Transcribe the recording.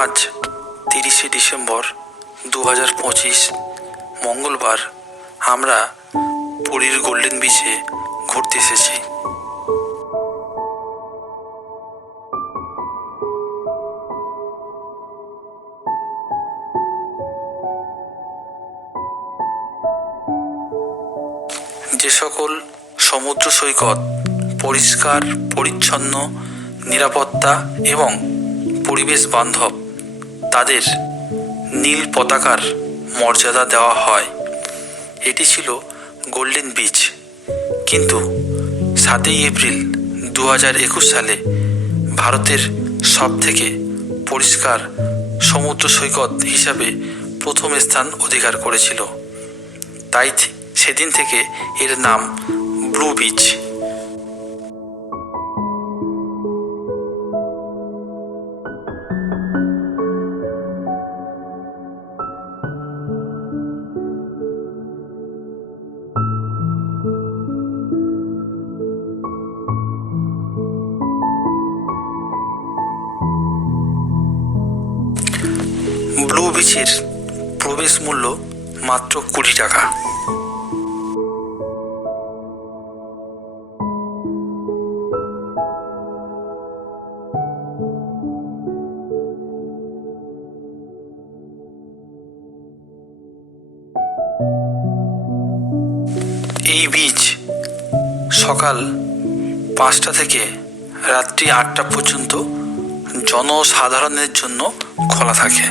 আজ 30শে ডিসেম্বর 2025 মঙ্গলবার আমরা পুরীর গোল্ডেন বিচে ঘুরতে এসেছি। যে সকল সমুদ্র সৈকত পরিষ্কার পরিচ্ছন্ন, নিরাপত্তা এবং পরিবেশ বান্ধব, তাদের নীল পতাকার মর্যাদা দেওয়া হয়। এটি ছিল গোল্ডেন বিচ। কিন্তু 7ই এপ্রিল 2021 সালে ভারতের সবথেকে পরিষ্কার সমুদ্র সৈকত হিসাবে প্রথম স্থান অধিকার করেছিল। তাই সেদিন থেকে এর নাম ব্লু বিচ। ব্লু বিচের প্রবেশ মূল্য মাত্র 20 টাকা। এই বিচ সকাল 5টা থেকে রাত্রি 8টা পর্যন্ত জনসাধারণের জন্য খোলা থাকে।